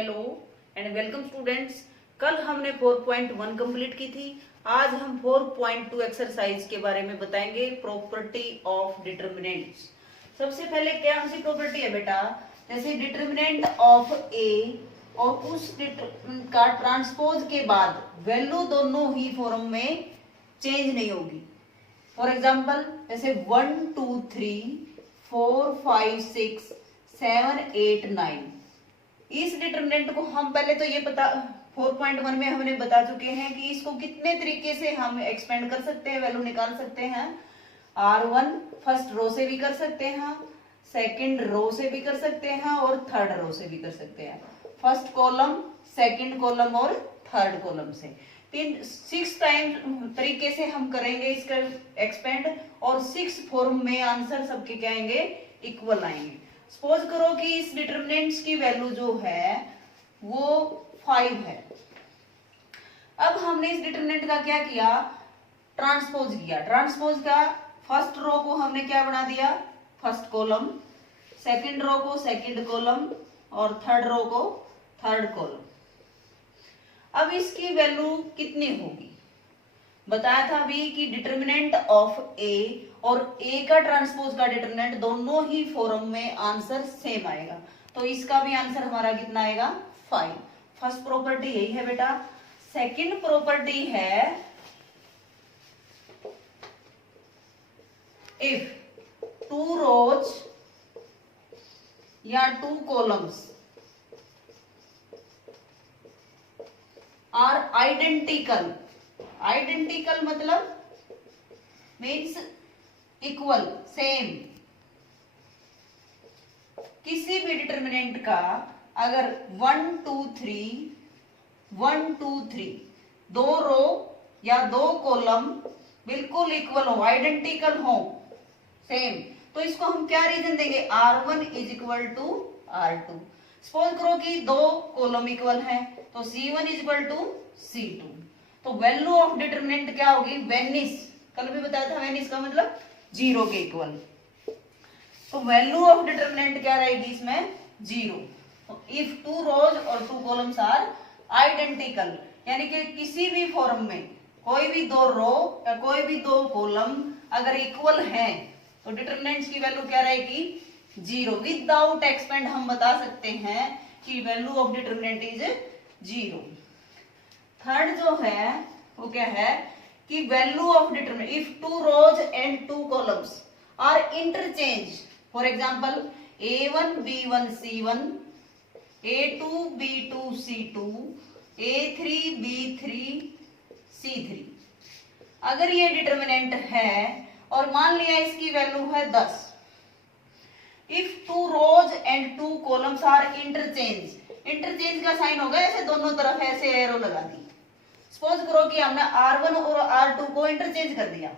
Hello and welcome students. कल हमने 4.1 complete की थी। आज हम 4.2 एक्सरसाइज के बारे में बताएंगे, प्रॉपर्टी ऑफ डिटर्मिनेंट्स। सबसे पहले क्या सी प्रॉपर्टी है बेटा, जैसे डिटर्मिनेंट ऑफ ए और उस का ट्रांसपोज के बाद वैल्यू दोनों ही फॉर्म में चेंज नहीं होगी। फॉर एग्जाम्पल जैसे 1 2 3 4 5 6 7 8 9, इस डिटर्मिनेंट को हम पहले तो ये पता 4.1 में हमने बता चुके हैं कि इसको कितने तरीके से हम एक्सपेंड कर सकते हैं, वैल्यू निकाल सकते हैं। R1 फर्स्ट रो से भी कर सकते हैं, सेकंड रो से भी कर सकते हैं और थर्ड रो से भी कर सकते हैं। फर्स्ट कॉलम, सेकंड कॉलम और थर्ड कॉलम से 6 टाइम तरीके से हम करेंगे इसका एक्सपेंड, और 6 फॉर्म में आंसर सबके क्या आएंगे, इक्वल आएंगे। सपोज करो कि इस डिटर्मिनेंट्स की वैल्यू जो है वो 5 है। अब हमने इस डिटर्मिनेंट का क्या किया, ट्रांसपोज किया। ट्रांसपोज का फर्स्ट रो को हमने क्या बना दिया, फर्स्ट कॉलम, सेकंड रो को सेकंड कॉलम और थर्ड रो को थर्ड कॉलम। अब इसकी वैल्यू कितनी होगी, बताया था अभी कि डिटर्मिनेंट ऑफ ए और ए का ट्रांसपोज का डिटर्मिनेंट दोनों ही फॉर्म में आंसर सेम आएगा, तो इसका भी आंसर हमारा कितना आएगा, 5। फर्स्ट प्रॉपर्टी यही है बेटा। सेकंड प्रॉपर्टी है इफ 2 रोज या 2 कॉलम्स आर आइडेंटिकल। आइडेंटिकल मतलब मीन्स इक्वल, सेम। किसी भी डिटर्मिनेंट का अगर 1 2 3 1 2 3 2 रो या 2 कॉलम बिल्कुल इक्वल हो, आइडेंटिकल हो, सेम, तो इसको हम क्या रीजन देंगे, R1 is equal to R2। Suppose करो कि 2 कॉलम इक्वल है तो C1 is equal to C2। तो वैल्यू ऑफ डिटर्मिनेंट क्या होगी, वेनिस, कल भी बताया था वेनिस का मतलब 0 के इक्वल। तो वैल्यू ऑफ डिटर्मिनेंट क्या रहेगी इसमें, 0। इफ 2 रोज और 2 कॉलम्स आर आइडेंटिकल, यानी कि किसी भी फॉर्म में कोई भी 2 रो या कोई भी 2 कॉलम अगर इक्वल हैं तो डिटर्मिनेंट्स की वैल्यू क्या रहेगी, 0। विदाउट एक्सपेंड हम बता सकते हैं कि value of determinant is 0। Third जो है वो क्या है कि value of determinant if 2 rows and 2 columns are interchange. For example A1 B1 C1, A2 B2 C2, A3 B3 C3। अगर ये डिटर्मिनेंट है और मान लिया इसकी वैल्यू है 10, if 2 rows and 2 columns are interchange, interchange का साइन होगा ऐसे दोनों तरफ ऐसे एरो लगा दी। सपोज करो कि हमने R1 और R2 को इंटरचेंज कर दिया।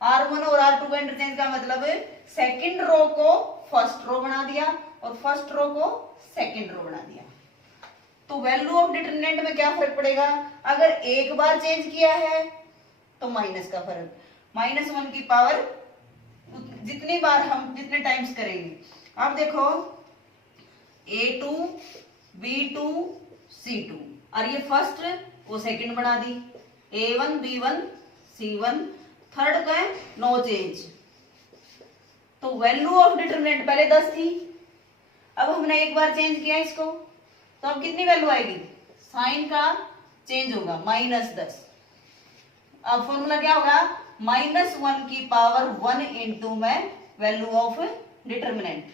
R1 और R2 को इंटरचेंज का मतलब सेकंड रो को फर्स्ट रो बना दिया और फर्स्ट रो को सेकंड रो बना दिया। तो वैल्यू ऑफ डिटर्मिनेंट में क्या फर्क पड़ेगा, अगर एक बार चेंज किया है तो माइनस का फर्क, -1 की पावर जितनी बार हम जितने टाइम्स करेंगे। अब देखो A2 B2 C2 और ये फर्स्ट वो सेकंड बना दी, A1 B1 C1, थर्ड का है नो चेंज। तो वैल्यू ऑफ डिटर्मिनेंट पहले 10 थी, अब हमने एक बार चेंज किया इसको, तो अब कितनी वैल्यू आएगी, साइन का चेंज होगा, -10। अब फॉर्मूला क्या होगा, -1 की पावर 1 इंटू में वैल्यू ऑफ डिटर्मिनेंट।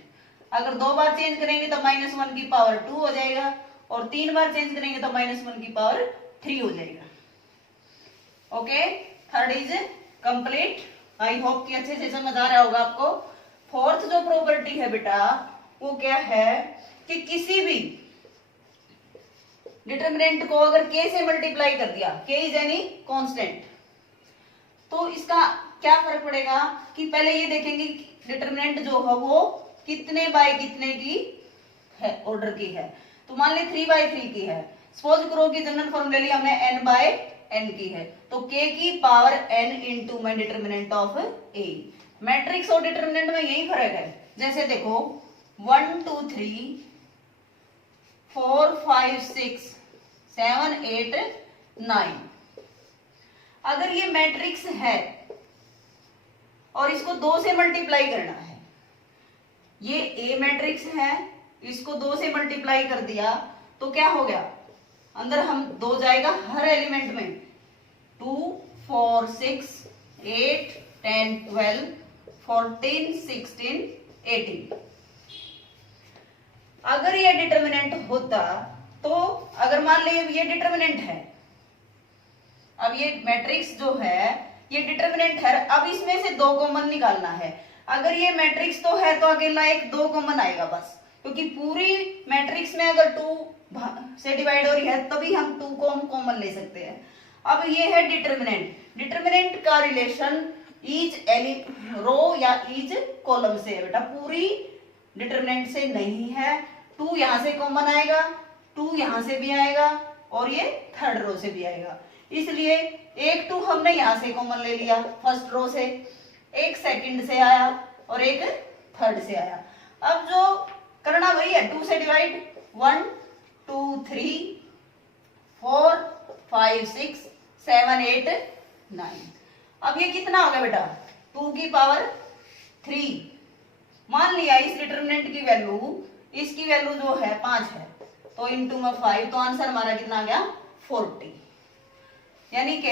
अगर 2 बार चेंज करेंगे तो -1 की पावर 2 हो जाएगा, और 3 बार चेंज करेंगे तो -1 की पावर 3 हो जाएगा। Okay, third is complete. I hope कि अच्छे से समझ आ रहा होगा आपको। फोर्थ जो प्रॉपर्टी है बेटा वो क्या है कि किसी भी डिटर्मिनेंट को अगर k से मल्टीप्लाई कर दिया, k इज एनी कांस्टेंट, तो इसका क्या फर्क पड़ेगा कि पहले ये देखेंगे डिटर्मिनेंट जो है वो कितने बाय कितने की है, ऑर्डर की है। तो मान ली 3/3 की है। सपोज करो कि जनरल फॉर्म ले लिया हमने n/n की है, तो k की पावर n इंटू में डिटर्मिनेंट ऑफ a। मैट्रिक्स और डिटर्मिनेंट में यही फर्क है। जैसे देखो 1 2 3 4 5 6 7 8 9। अगर ये मैट्रिक्स है और इसको 2 से मल्टीप्लाई करना है, ये ए मैट्रिक्स है, इसको 2 से मल्टीप्लाई कर दिया तो क्या हो गया, अंदर हम 2 जाएगा हर एलिमेंट में, 2 4 6 8 10 12 14 16 18। अगर ये डिटर्मिनेंट होता तो अगर मान लीजिए ये डिटर्मिनेंट है, अब ये मैट्रिक्स जो है ये डिटर्मिनेंट है, अब इसमें से 2 कॉमन निकालना है। अगर ये मैट्रिक्स तो है तो अकेला एक 2 कॉमन आएगा बस, क्योंकि पूरी मैट्रिक्स में अगर 2 से डिवाइड हो रही है तभी हम 2 को कॉमन ले सकते हैं। अब ये है डिटर्मिनेंट, डिटर्मिनेंट का रिलेशन ईच रो या ईच कॉलम से है बेटा, पूरी डिटर्मिनेंट से नहीं है। 2 यहां से कॉमन आएगा, 2 यहां से भी आएगा और ये थर्ड रो से भी आएगा, इसलिए एक 2 हमने यहां से कॉमन ले लिया फर्स्ट रो से, एक सेकंड से आया और एक थर्ड से आया। अब जो करना वही है, 2 से डिवाइड, 1 2 3 4 5 6 7 8 9। अब ये कितना हो गया बेटा, 2 की पावर 3। मान लिया इस डिटर्मिनेंट की वैल्यू, इसकी वैल्यू जो है 5 है, तो इनटू में 5, तो आंसर हमारा कितना आ गया 40। यानी कि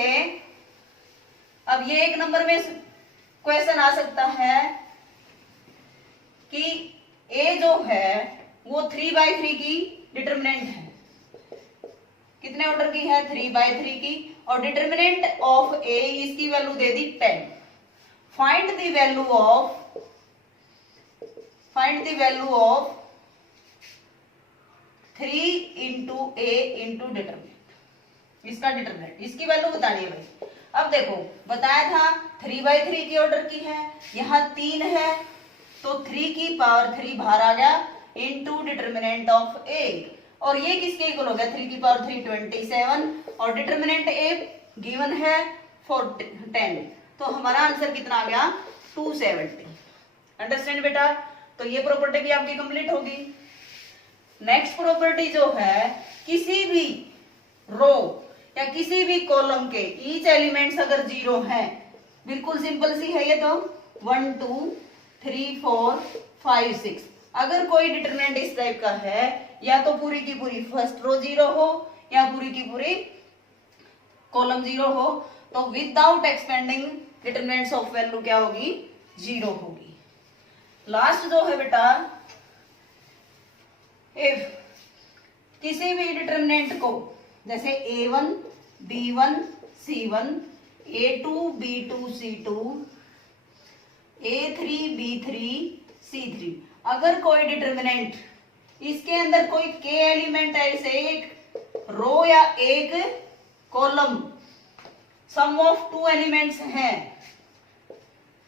अब ये एक नंबर में क्वेश्चन आ सकता है कि ए जो है वो 3/3 की डिटर्मिनेंट है, कितने ऑर्डर की है 3/3 की, और डिटर्मिनेंट ऑफ ए इसकी value they the 10। Find the value of 3 into A into determinant, इसका डिटर्मिनेंट, इसकी वैल्यू बतानी है भाई। अब देखो बताया था 3/3 की ऑर्डर की है, यहाँ 3 है तो 3 की पावर 3 बाहर आ गया इंटू डिटर्मिनेंट ऑफ ए, और ये किसके इक्वल हो गया 3 की पावर 3 27, और डिटर्मिनेंट ए गिवन है 10, तो हमारा आंसर कितना आ गया 270। अंडरस्टैंड बेटा, तो ये प्रॉपर्टी भी आपकी कंप्लीट होगी। नेक्स्ट प्रॉपर्टी जो है, किसी भी रो या किसी भी कॉलम के ईच एलिमेंट्स अगर 0 है, बिल्कुल सिंपल सी है ये तो, 1 2 3 4 5 6। अगर कोई डिटरमिनेंट इस टाइप का है, या तो पूरी की पूरी फर्स्ट रो 0 हो या पूरी की पूरी कॉलम 0 हो, तो without expanding determinants of value क्या होगी 0 होगी। लास्ट जो है बेटा, इफ किसी भी डिटरमिनेंट को जैसे a1 b1 c1 a2 b2 c2 a3 b3 c3, अगर कोई डिटरमिनेंट इसके अंदर कोई k एलिमेंट है, जैसे एक रो या एक कॉलम, सम ऑफ 2 एलिमेंट्स हैं,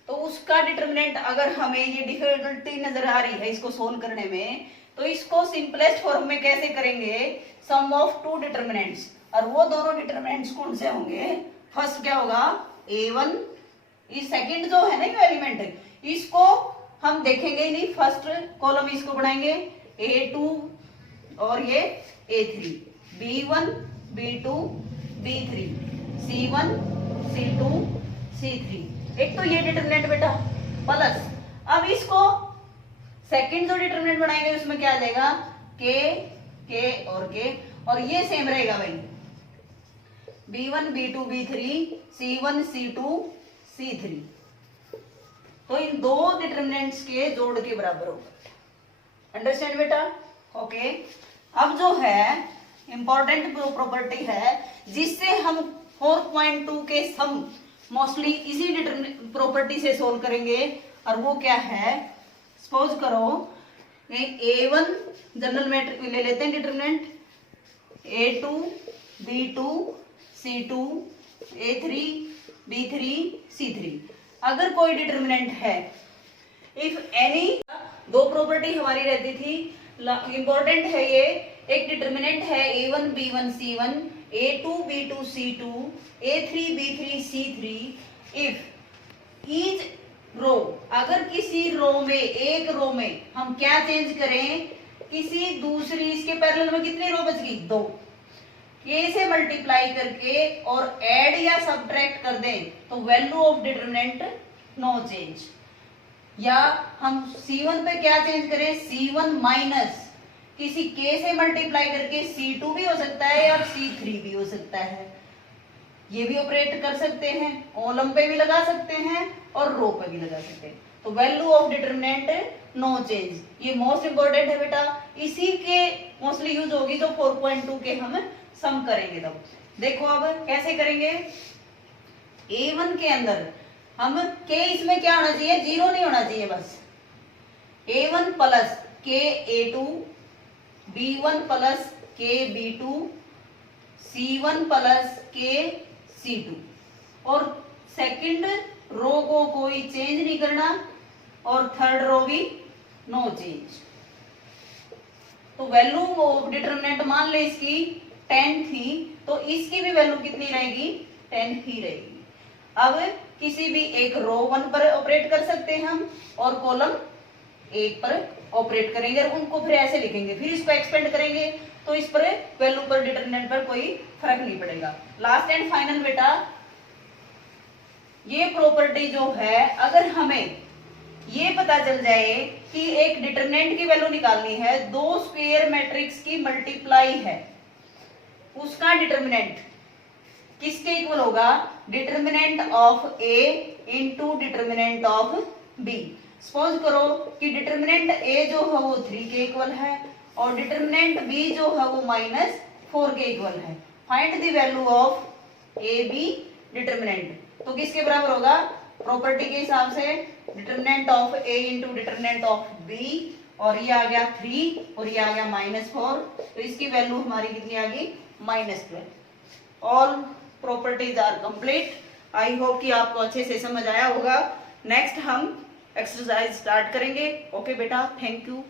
तो उसका डिटरमिनेंट अगर हमें ये डिफिकल्टी नजर आ रही है इसको सोल्व करने में, तो इसको सिंपलेस्ट फॉर्म में कैसे करेंगे, सम ऑफ 2 डिटरमिनेंट्स, और वो दोनों डिटरमिनेंट्स कौन से होंगे, फर्स्ट क्या होगा a1, इस सेकंड जो है ना ये एलिमेंट है, इसको हम देखेंगे ही नहीं, फर्स्ट कॉलम इसको बनाएंगे a2 और ये a3, b1 b2 b3 c1 c2 c3, एक तो ये डिटरमिनेंट बेटा प्लस, अब इसको सेकंड जो डिटरमिनेंट बनाएंगे उसमें क्या आ जाएगा k और ये सेम रहेगा भाई, b1 b2 b3 c1 c2 c3, तो इन दो डिटरमिनेंट्स के जोड़ के बराबर होगा। अंडरस्टैंड बेटा, ओके। अब जो है इंपॉर्टेंट प्रॉपर्टी है जिससे हम 4.2 के सम मोस्टली इसी प्रॉपर्टी से सोल्व करेंगे, और वो क्या है, सपोज करो a1 जनरल मैट्रिक्स ले लेते हैं determinant, a2 b2 c2 a3 b3 c3, अगर कोई डिटरमिनेंट है, इफ एनी, दो प्रॉपर्टी हमारी रहती थी, इंपॉर्टेंट है ये, एक डिटरमिनेंट है a1 b1 c1 a2 b2 c2 a3 b3 c3, if each row, अगर किसी रो में, एक रो में हम क्या चेंज करें, किसी दूसरी इसके पैरेलल में कितनी रो बच गई? 2। k से मल्टीप्लाई करके और ऐड या सब्ट्रैक्ट कर दें तो value of determinant no change. या हम C1 पे क्या चेंज करें? C1 माइनस किसी k से मल्टीप्लाई करके C2 भी हो सकता है और C3 भी हो सकता है। ये भी ऑपरेट कर सकते हैं, कॉलम पे भी लगा सकते हैं और रो पे भी लगा सकते हैं। तो value of determinant no change, ये मोस्ट इंपोर्टेंट है बेटा। इसी के मोस्टली यूज होगी जो 4.2 के हम सम करेंगे। तब देखो अब कैसे करेंगे। A1 के अंदर हम k इसमें क्या होना चाहिए? 0 नहीं होना चाहिए, बस A1 plus k A2, B1 plus k B2, C1 plus k C2। और सेकंड रो को कोई चेंज नहीं करना और थर्ड रो भी नो चेंज। तो वैल्यू ऑफ डिटरमिनेंट मान ले इसकी 10 थी, तो इसकी भी वैल्यू कितनी रहेगी? 10 ही रहेगी। अब किसी भी एक रो 1 पर ऑपरेट कर सकते हैं हम और कॉलम 1 पर ऑपरेट करेंगे और उनको फिर ऐसे लिखेंगे, फिर इसको एक्सपेंड करेंगे तो इस पर वैल्यू पर डिटरमिनेंट पर कोई फर्क नहीं पड़ेगा। लास्ट एंड फाइनल बेटा, ये प्रॉपर्टी जो है, अगर हमें ये पता चल जाए कि एक डिटरमिनेंट की वैल्यू निकालनी है, 2 स्क्वायर मैट्रिक्स की मल्टीप्लाई है, उसका डिटरमिनेंट किसके इक्वल होगा? Determinant of A into determinant of B. Suppose करो कि डिटरमिनेंट ए जो है वो 3 के इक्वल है और डिटरमिनेंट बी जो है वो -4 के इक्वल है। Find the value of A B determinant. तो किसके बराबर होगा? प्रॉपर्टी के हिसाब से determinant of A into determinant of B, और ये आ गया 3 और ये आ गया -4, तो इसकी वैल्यू हमारी कितनी आ गई? -12। All properties are complete. I hope कि आपको अच्छे से समझ आया होगा। नेक्स्ट हम एक्सरसाइज स्टार्ट करेंगे। ओके बेटा, थैंक यू।